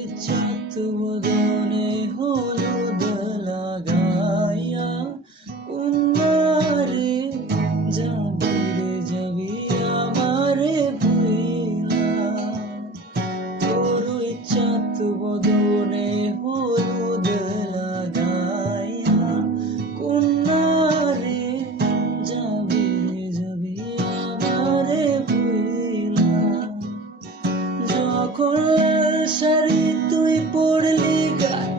চাঁদ বদনে হলুদ লাগাইয়া উন্মারে যাবি রে যাবি আমারে ভুইলা তোর ওই চাঁদ বদনে হলুদ লাগাইয়া উন্মারে যাবি রে যাবি আমারে ভুইলা যখন শাড়ি তুই পড়লি গায়ে